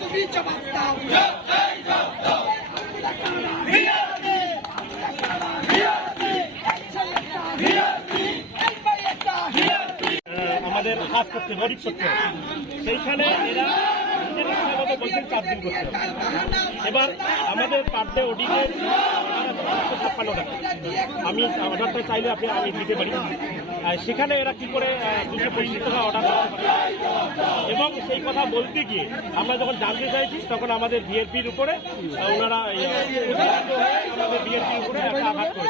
তুমি জবাব দাও। আমাদের কাজ করতে গরিব করতে সেইখানে এরা বলছেন 4 দিন করতে। এবার আমাদের পার ডে অডিটের 156 টাকা, আমি অর্ডারটা চাইলে আমি দিতে পারি। সেখানে এরা কি করে 225 টাকা অর্ডার করতে পারে, এবং সেই কথা বলতে গিয়ে আমরা যখন জানতে চাইছি তখন আমাদের বিএনপির উপরে ওনারা আমাদের বিএনপির উপরে একটা আঘাত করে।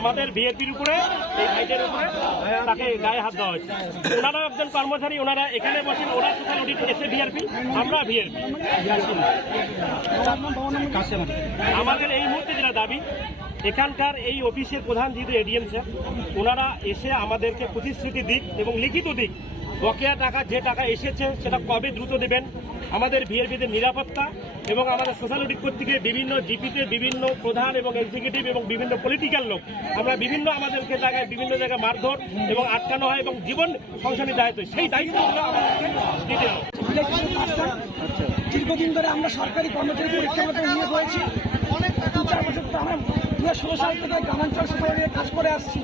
আমাদের বিএনপির উপরে এই ভাইদের উপরে তাকে গায়ে হাত দেওয়া হয়েছে। ওনারা একজন কর্মচারী, ওনারা এখানে বসেন, ওরা সোশ্যাল অডিট এসে বিআরপি, আমরা বিআরপি। আমাদের এই মুহূর্তে যেটা দাবি, এখানকার এই অফিসের প্রধান যেহেতু এডিএম স্যার, ওনারা এসে আমাদেরকে প্রতিশ্রুতি দিক এবং লিখিত দিক বকেয়া টাকা যে টাকা এসেছে সেটা কবে দ্রুত দেবেন, আমাদের বিএনপিদের নিরাপত্তা এবং আমাদের সোশ্যাল অডিট করতে গিয়ে বিভিন্ন জিপিতে বিভিন্ন প্রধান এবং এক্সিকিউটিভ এবং বিভিন্ন পলিটিক্যাল লোক আমরা বিভিন্ন আমাদেরকে জায়গায় বিভিন্ন জায়গায় মারধর এবং আটকানো হয় এবং জীবন সংসারী দায়িত্ব, সেই দায়িত্ব দিতে হবে। দীর্ঘদিন ধরে আমরা সরকারি কর্মচারী পরীক্ষা মতো নিয়োগ হয়েছি। 2-4 বছর তো আমরা 2016 সাল থেকে গ্রামাঞ্চল সোসাইটিতে কাজ করে আসছি।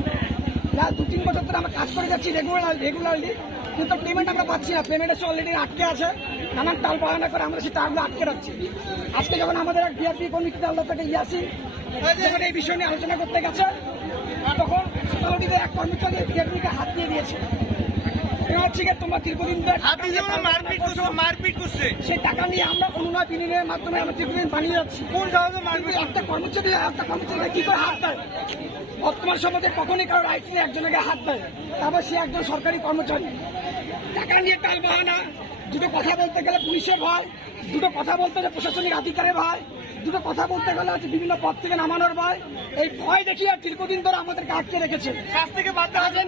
2-3 বছর ধরে আমরা কাজ করে যাচ্ছি রেগুলারলি, কিন্তু পেমেন্ট আমরা পাচ্ছি না। পেমেন্ট এসে অলরেডি আটকে আছে, নানান টাল বাহানা করে আমরা সেই টালগুলো আটকে রাখছি। আজকে যখন আমাদের এক বিআরপি কর্মী আল্লাহ থেকে ইয়াসিন যখন এই বিষয় নিয়ে আলোচনা করতে গেছে, তখন সোসাইটিতে এক কর্মচারী বিআরপিকে হাত দিয়ে দিয়েছে। তোমরা দীর্ঘদিন মারপিট করছে, সেই টাকা নিয়ে আমরা অনুনয় বিনিময়ের মাধ্যমে আমরা দীর্ঘদিন বানিয়ে যাচ্ছি। একটা কর্মচারী কি করে হাত দেয়? বর্তমান সমাজে কখনই কারো রাইটস নিয়ে একজনকে হাত দেয়, তারপর সে একজন সরকারি কর্মচারী। টাকা নিয়ে টাল বাহানা, দুটো কথা বলতে গেলে পুলিশের ভয়, দুটো কথা বলতে গেলে প্রশাসনিক আধিকারের ভয়, দুটো কথা বলতে গেলে হচ্ছে বিভিন্ন পদ থেকে নামানোর ভয়। এই ভয় দেখিয়ে দীর্ঘদিন ধরে আমাদেরকে আটকে রেখেছে। কাছ থেকে বাধ্য হাজার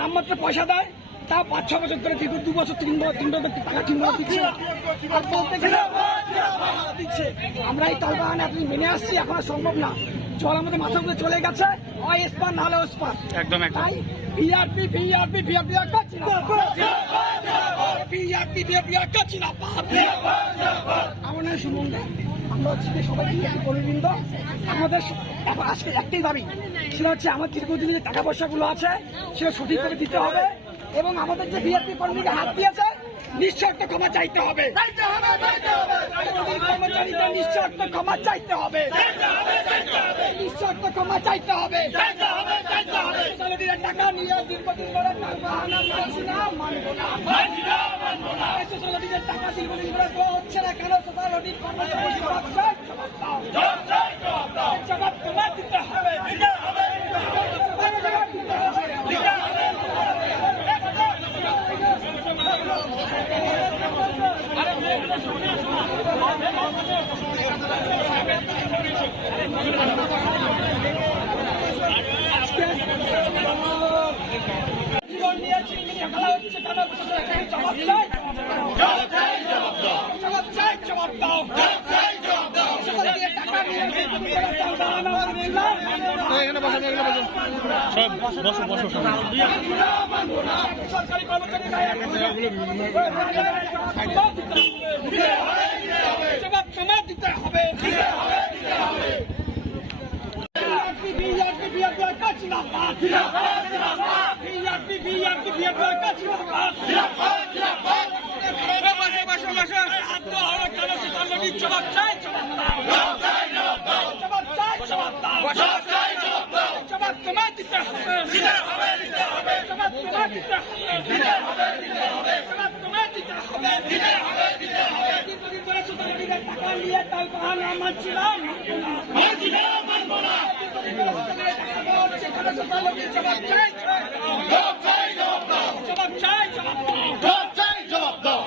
নামমাত্র পয়সা দেয়, তা 5-6 বছর ধরে দীর্ঘ 2 বছর 3 বছর টাকা ঠিকমতো দিচ্ছে। আর বলতে গেলে দিচ্ছে। আমরা এই টাল বাহানা আপনি মেনে আসছি, এখন আর সম্ভব না। জল আমাদের মাথার উপরে চলে গেছে, হয় এসপার না হলে ওসপার। তাই বিআরপি আমাদের সম্বন্ধে আমরা হচ্ছে সবাই কর্মীবৃন্দ, আমাদের এখন আজকে একটাই দাবি, সেটা হচ্ছে আমার দীর্ঘদিনের যে টাকা পয়সাগুলো আছে সেটা সঠিকভাবে দিতে হবে, এবং আমাদের যে বিআরপি কর্মীকে হাত দিয়েছে নিঃশর্ত ক্ষমা চাইতে হবে। কর্মচারীদের নিঃশর্ত ক্ষমা চাইতে হবে, নিঃশর্ত ক্ষমা চাইতে হবে। টাকা নিয়ে দীর্ঘদিন ধরে টাকা দীর্ঘদিন ধরে হচ্ছে না কেন? সোসাইটির কর্মচারী জবাব তোমার দিতে হবে। সরকারি কর্মচারী জবাব ক্ষমা দিতে হবে। জবাব চাই, জবাব তোমায় দিতে হবে, জবাব তোমায় দিতে হবে, জবাব তোমায় দিতে হবে। দীর্ঘদিন ধরে সোসাইটির টাকা নিয়ে তাল বাহানা মানছি না, মানবো না। সেখানে সোসাইটির জবাব চাই, জবাব চাই, জবাব দাও।